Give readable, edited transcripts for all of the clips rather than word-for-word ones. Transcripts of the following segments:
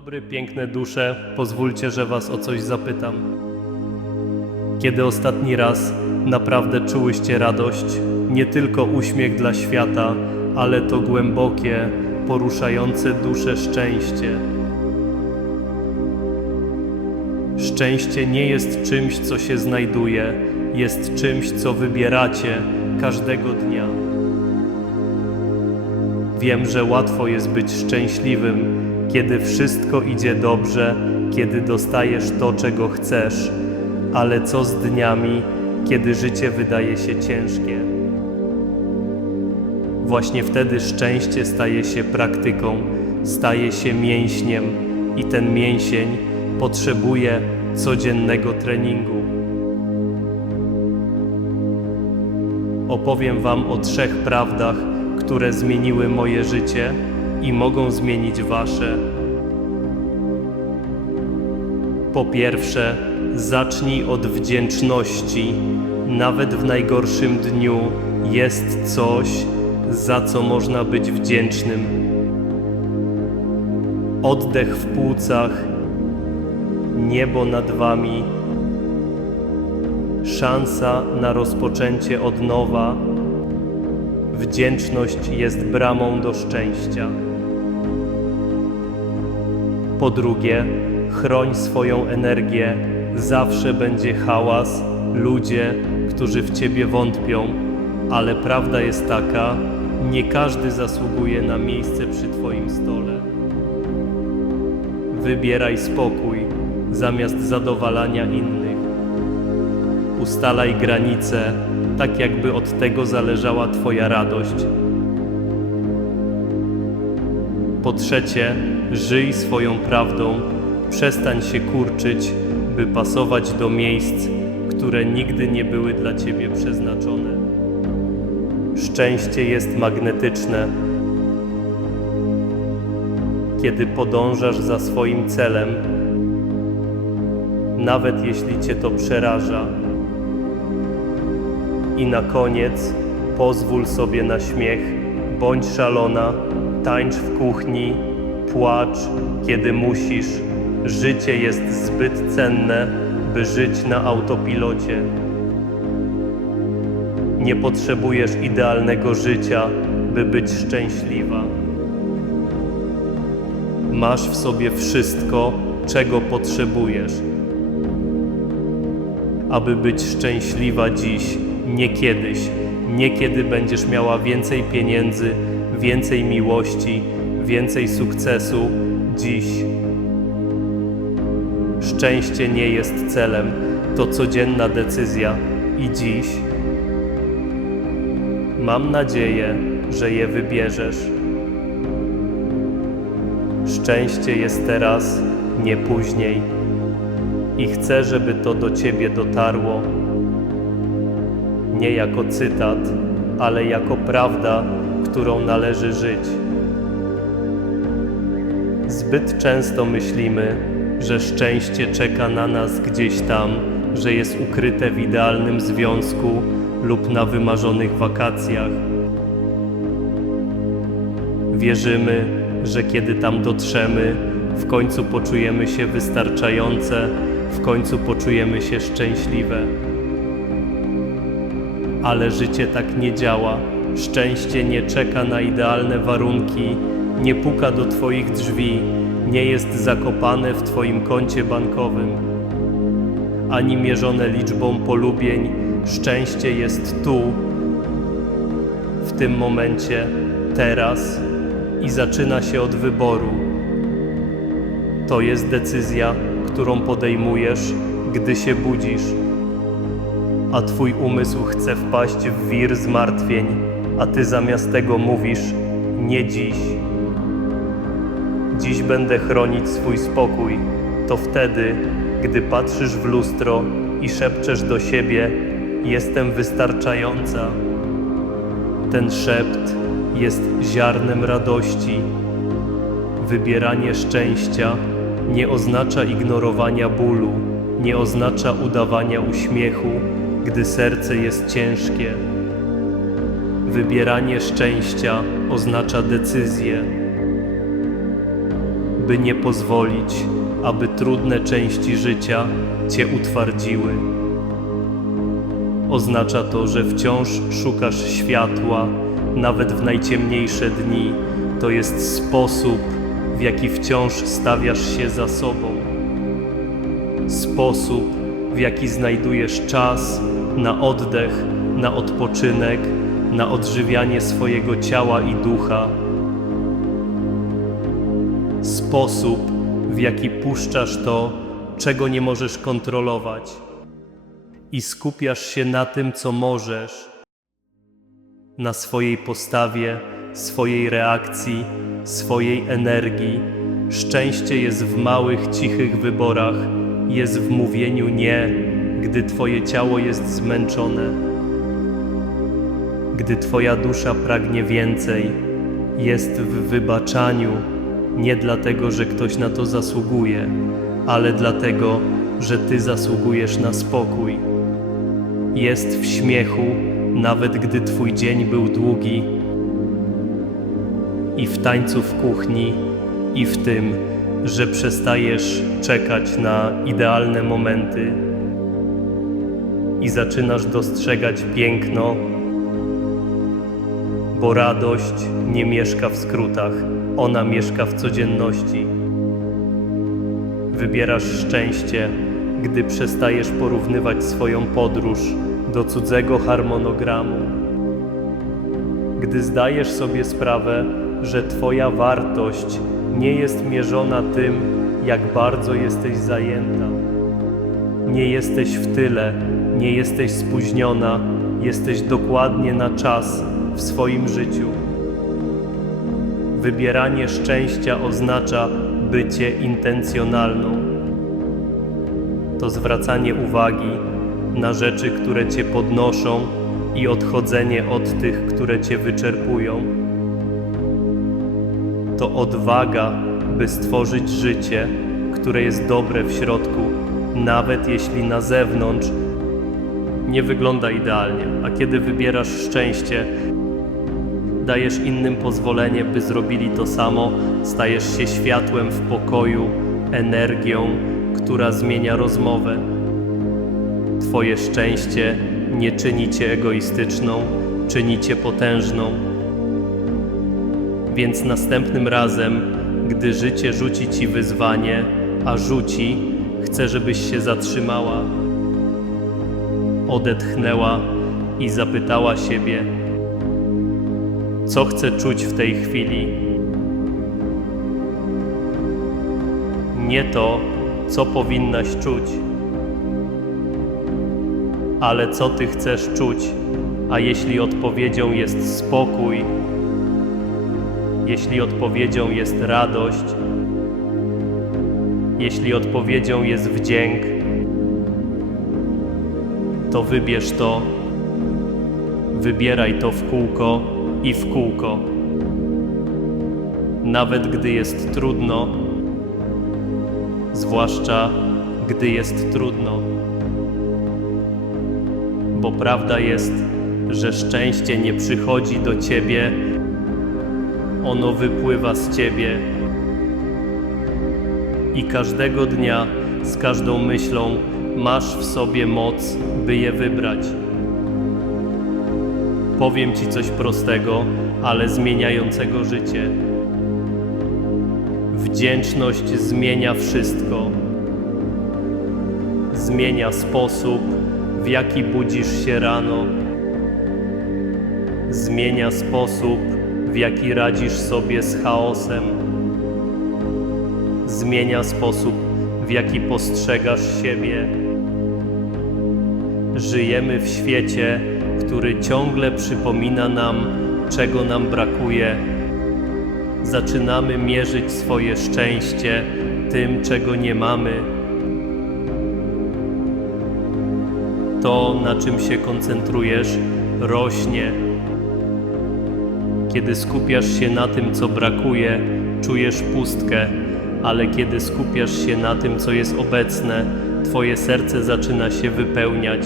dobry, piękne dusze, pozwólcie, że was o coś zapytam. Kiedy ostatni raz naprawdę czułyście radość? Nie tylko uśmiech dla świata, ale to głębokie, poruszające duszę szczęście. Szczęście nie jest czymś, co się znajduje, jest czymś, co wybieracie każdego dnia. Wiem, że łatwo jest być szczęśliwym, kiedy wszystko idzie dobrze, kiedy dostajesz to, czego chcesz, ale co z dniami, kiedy życie wydaje się ciężkie? Właśnie wtedy szczęście staje się praktyką, staje się mięśniem i ten mięsień potrzebuje codziennego treningu. Opowiem wam o 3 prawdach, które zmieniły moje życie i mogą zmienić wasze. Po pierwsze, zacznij od wdzięczności. Nawet w najgorszym dniu jest coś, za co można być wdzięcznym. Oddech w płucach, niebo nad wami, szansa na rozpoczęcie od nowa. Wdzięczność jest bramą do szczęścia. Po drugie, chroń swoją energię. Zawsze będzie hałas, ludzie, którzy w ciebie wątpią, ale prawda jest taka, nie każdy zasługuje na miejsce przy twoim stole. Wybieraj spokój zamiast zadowalania innych. Ustalaj granice, tak jakby od tego zależała twoja radość. Po trzecie, żyj swoją prawdą. Przestań się kurczyć, by pasować do miejsc, które nigdy nie były dla ciebie przeznaczone. Szczęście jest magnetyczne. Kiedy podążasz za swoim celem, nawet jeśli cię to przeraża. I na koniec pozwól sobie na śmiech, bądź szalona, tańcz w kuchni, płacz, kiedy musisz. Życie jest zbyt cenne, by żyć na autopilocie. Nie potrzebujesz idealnego życia, by być szczęśliwa. Masz w sobie wszystko, czego potrzebujesz, aby być szczęśliwa dziś, nie kiedyś. Nie kiedy będziesz miała więcej pieniędzy, więcej miłości, więcej sukcesu. Dziś. Szczęście nie jest celem, to codzienna decyzja. I dziś mam nadzieję, że je wybierzesz. Szczęście jest teraz, nie później. I chcę, żeby to do ciebie dotarło. Nie jako cytat, ale jako prawda, którą należy żyć. Zbyt często myślimy, że szczęście czeka na nas gdzieś tam, że jest ukryte w idealnym związku lub na wymarzonych wakacjach. Wierzymy, że kiedy tam dotrzemy, w końcu poczujemy się wystarczające, w końcu poczujemy się szczęśliwe. Ale życie tak nie działa. Szczęście nie czeka na idealne warunki, nie puka do twoich drzwi, nie jest zakopane w twoim koncie bankowym, ani mierzone liczbą polubień. Szczęście jest tu, w tym momencie, teraz i zaczyna się od wyboru. To jest decyzja, którą podejmujesz, gdy się budzisz, a twój umysł chce wpaść w wir zmartwień, a ty zamiast tego mówisz: nie dziś. Dziś będę chronić swój spokój. To wtedy, gdy patrzysz w lustro i szepczesz do siebie: jestem wystarczająca. Ten szept jest ziarnem radości. Wybieranie szczęścia nie oznacza ignorowania bólu, nie oznacza udawania uśmiechu, gdy serce jest ciężkie. Wybieranie szczęścia oznacza decyzję. by nie pozwolić, aby trudne części życia Cię utwardziły. Oznacza to, że wciąż szukasz światła, nawet w najciemniejsze dni. To jest sposób, w jaki wciąż stawiasz się za sobą. Sposób, w jaki znajdujesz czas na oddech, na odpoczynek, na odżywianie swojego ciała i ducha. Sposób, w jaki puszczasz to, czego nie możesz kontrolować i skupiasz się na tym, co możesz, na swojej postawie, swojej reakcji, swojej energii. Szczęście jest w małych, cichych wyborach, jest w mówieniu nie, gdy Twoje ciało jest zmęczone. Gdy Twoja dusza pragnie więcej, jest w wybaczaniu, nie dlatego, że ktoś na to zasługuje, ale dlatego, że Ty zasługujesz na spokój. Jest w śmiechu, nawet gdy Twój dzień był długi, i w tańcu w kuchni, i w tym, że przestajesz czekać na idealne momenty i zaczynasz dostrzegać piękno, bo radość nie mieszka w skrótach, ona mieszka w codzienności. Wybierasz szczęście, gdy przestajesz porównywać swoją podróż do cudzego harmonogramu. Gdy zdajesz sobie sprawę, że Twoja wartość nie jest mierzona tym, jak bardzo jesteś zajęta. Nie jesteś w tyle, nie jesteś spóźniona, jesteś dokładnie na czas w swoim życiu. Wybieranie szczęścia oznacza bycie intencjonalną. To zwracanie uwagi na rzeczy, które Cię podnoszą i odchodzenie od tych, które Cię wyczerpują. To odwaga, by stworzyć życie, które jest dobre w środku, nawet jeśli na zewnątrz nie wygląda idealnie. A kiedy wybierasz szczęście, dajesz innym pozwolenie, by zrobili to samo, stajesz się światłem w pokoju, energią, która zmienia rozmowę. Twoje szczęście nie czyni Cię egoistyczną, czyni Cię potężną. Więc następnym razem, gdy życie rzuci Ci wyzwanie, a rzuci, chcę, żebyś się zatrzymała, odetchnęła i zapytała siebie, co chcę czuć w tej chwili. Nie to, co powinnaś czuć, ale co Ty chcesz czuć, a jeśli odpowiedzią jest spokój, jeśli odpowiedzią jest radość, jeśli odpowiedzią jest wdzięk, to wybierz to, wybieraj to w kółko i w kółko. Nawet gdy jest trudno, zwłaszcza gdy jest trudno. Bo prawda jest, że szczęście nie przychodzi do Ciebie, ono wypływa z Ciebie. I każdego dnia, z każdą myślą, masz w sobie moc, by je wybrać. Powiem Ci coś prostego, ale zmieniającego życie. Wdzięczność zmienia wszystko. Zmienia sposób, w jaki budzisz się rano. Zmienia sposób, w jaki radzisz sobie z chaosem. Zmienia sposób, w jaki postrzegasz siebie. Żyjemy w świecie, który ciągle przypomina nam, czego nam brakuje. Zaczynamy mierzyć swoje szczęście tym, czego nie mamy. To, na czym się koncentrujesz, rośnie. Kiedy skupiasz się na tym, co brakuje, czujesz pustkę, ale kiedy skupiasz się na tym, co jest obecne, Twoje serce zaczyna się wypełniać.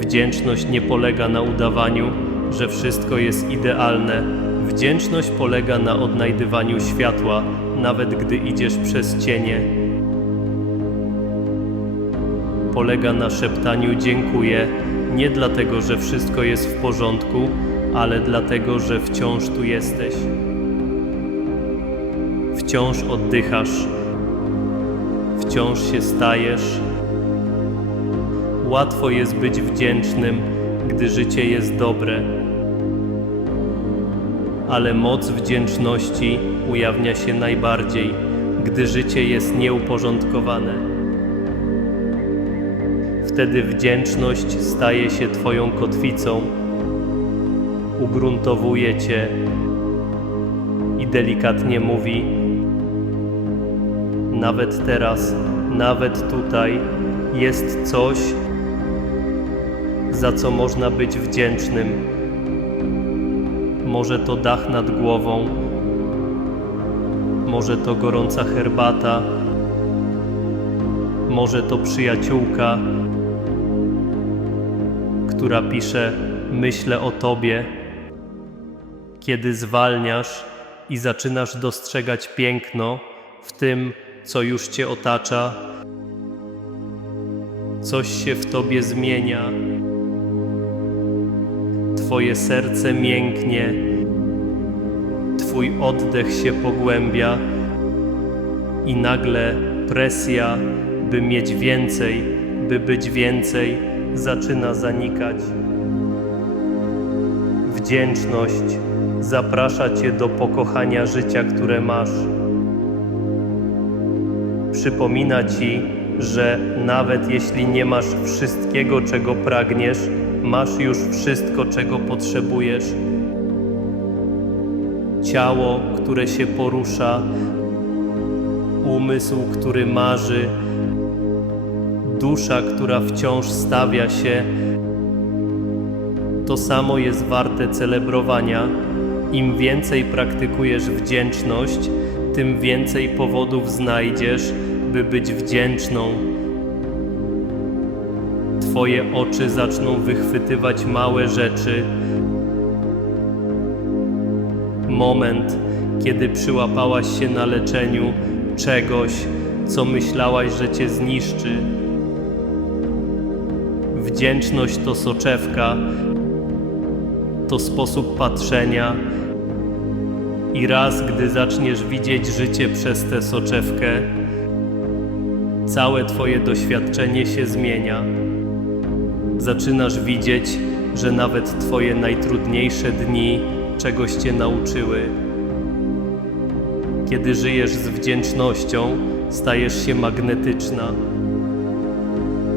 Wdzięczność nie polega na udawaniu, że wszystko jest idealne. Wdzięczność polega na odnajdywaniu światła, nawet gdy idziesz przez cienie. Polega na szeptaniu dziękuję, nie dlatego, że wszystko jest w porządku, ale dlatego, że wciąż tu jesteś. Wciąż oddychasz. Wciąż się stajesz. Łatwo jest być wdzięcznym, gdy życie jest dobre. Ale moc wdzięczności ujawnia się najbardziej, gdy życie jest nieuporządkowane. Wtedy wdzięczność staje się Twoją kotwicą, ugruntowuje Cię i delikatnie mówi: nawet teraz, nawet tutaj jest coś, za co można być wdzięcznym. Może to dach nad głową, może to gorąca herbata, może to przyjaciółka, która pisze: myślę o Tobie. Kiedy zwalniasz i zaczynasz dostrzegać piękno w tym, co już Cię otacza, coś się w Tobie zmienia. Twoje serce mięknie, Twój oddech się pogłębia i nagle presja, by mieć więcej, by być więcej, zaczyna zanikać. Wdzięczność zaprasza Cię do pokochania życia, które masz. Przypomina Ci, że nawet jeśli nie masz wszystkiego, czego pragniesz, masz już wszystko, czego potrzebujesz. Ciało, które się porusza, umysł, który marzy, dusza, która wciąż stawia się. To samo jest warte celebrowania. Im więcej praktykujesz wdzięczność, tym więcej powodów znajdziesz, by być wdzięczną. Twoje oczy zaczną wychwytywać małe rzeczy. Moment, kiedy przyłapałaś się na leczeniu czegoś, co myślałaś, że Cię zniszczy. Wdzięczność to soczewka, to sposób patrzenia i raz, gdy zaczniesz widzieć życie przez tę soczewkę, całe Twoje doświadczenie się zmienia. Zaczynasz widzieć, że nawet Twoje najtrudniejsze dni czegoś Cię nauczyły. Kiedy żyjesz z wdzięcznością, stajesz się magnetyczna.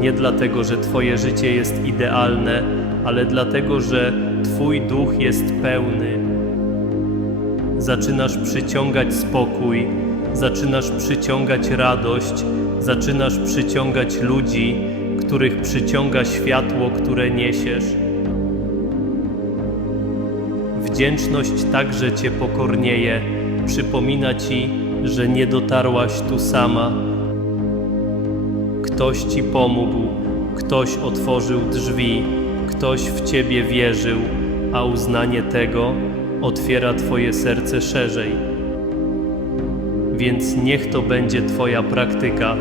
Nie dlatego, że Twoje życie jest idealne, ale dlatego, że Twój duch jest pełny. Zaczynasz przyciągać spokój, zaczynasz przyciągać radość, zaczynasz przyciągać ludzi, których przyciąga światło, które niesiesz. Wdzięczność także Cię pokornieje, przypomina Ci, że nie dotarłaś tu sama. Ktoś Ci pomógł, ktoś otworzył drzwi, ktoś w Ciebie wierzył, a uznanie tego otwiera Twoje serce szerzej. Więc niech to będzie Twoja praktyka.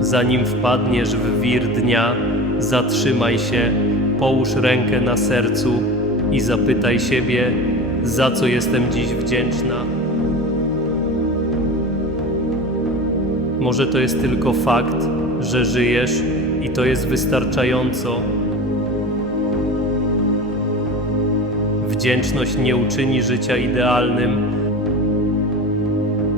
Zanim wpadniesz w wir dnia, zatrzymaj się, połóż rękę na sercu i zapytaj siebie, za co jestem dziś wdzięczna. Może to jest tylko fakt, że żyjesz i to jest wystarczająco. Wdzięczność nie uczyni życia idealnym,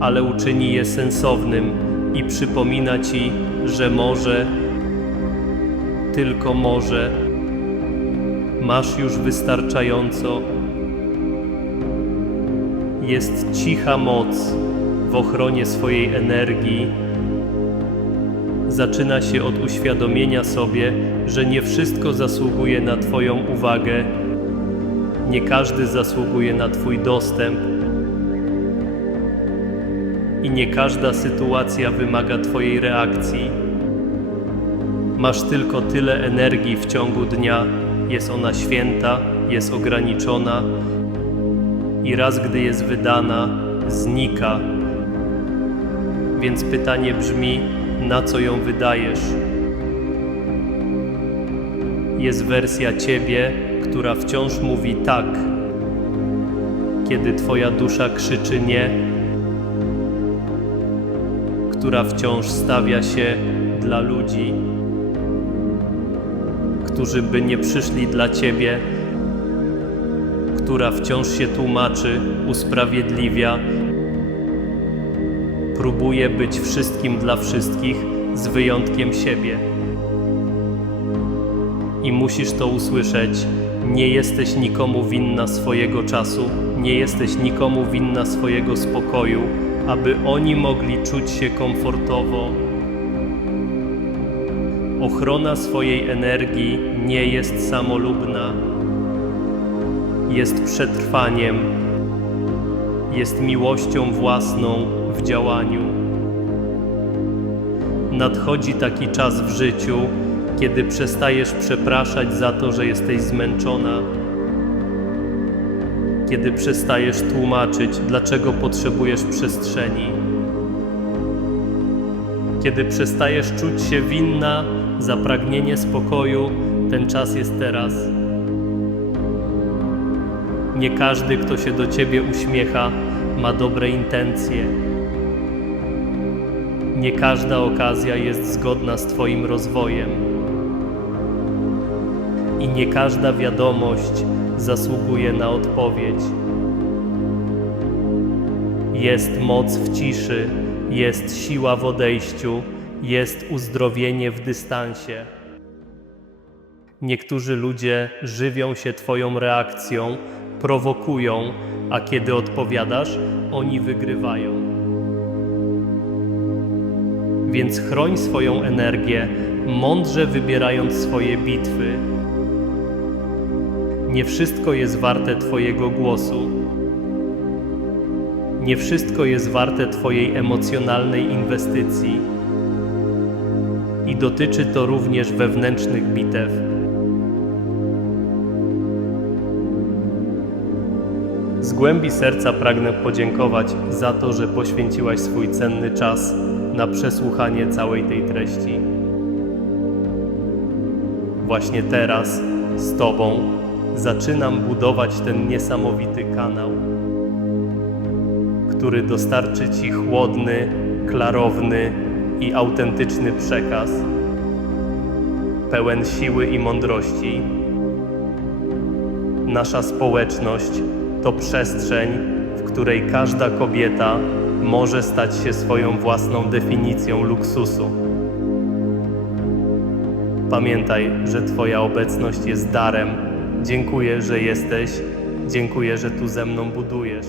ale uczyni je sensownym i przypomina Ci, że może, tylko może, masz już wystarczająco. Jest cicha moc w ochronie swojej energii. Zaczyna się od uświadomienia sobie, że nie wszystko zasługuje na Twoją uwagę. Nie każdy zasługuje na Twój dostęp. I nie każda sytuacja wymaga Twojej reakcji. Masz tylko tyle energii w ciągu dnia. Jest ona święta, jest ograniczona i raz gdy jest wydana, znika. Więc pytanie brzmi, na co ją wydajesz? Jest wersja ciebie, która wciąż mówi tak, kiedy twoja dusza krzyczy nie, która wciąż stawia się dla ludzi, którzy by nie przyszli dla ciebie, która wciąż się tłumaczy, usprawiedliwia, próbuje być wszystkim dla wszystkich z wyjątkiem siebie. I musisz to usłyszeć. Nie jesteś nikomu winna swojego czasu, nie jesteś nikomu winna swojego spokoju, aby oni mogli czuć się komfortowo. Ochrona swojej energii nie jest samolubna. Jest przetrwaniem, jest miłością własną w działaniu. Nadchodzi taki czas w życiu, kiedy przestajesz przepraszać za to, że jesteś zmęczona, kiedy przestajesz tłumaczyć, dlaczego potrzebujesz przestrzeni, kiedy przestajesz czuć się winna za pragnienie spokoju. Ten czas jest teraz. Nie każdy, kto się do ciebie uśmiecha, ma dobre intencje. Nie każda okazja jest zgodna z twoim rozwojem. I nie każda wiadomość zasługuje na odpowiedź. Jest moc w ciszy, jest siła w odejściu, jest uzdrowienie w dystansie. Niektórzy ludzie żywią się twoją reakcją, prowokują, a kiedy odpowiadasz, oni wygrywają. Więc chroń swoją energię, mądrze wybierając swoje bitwy. Nie wszystko jest warte twojego głosu. Nie wszystko jest warte twojej emocjonalnej inwestycji. I dotyczy to również wewnętrznych bitew. Z głębi serca pragnę podziękować za to, że poświęciłaś swój cenny czas na przesłuchanie całej tej treści. Właśnie teraz z Tobą zaczynam budować ten niesamowity kanał, który dostarczy Ci chłodny, klarowny i autentyczny przekaz, pełen siły i mądrości. Nasza społeczność to przestrzeń, w której każda kobieta może stać się swoją własną definicją luksusu. Pamiętaj, że Twoja obecność jest darem. Dziękuję, że jesteś. Dziękuję, że tu ze mną budujesz.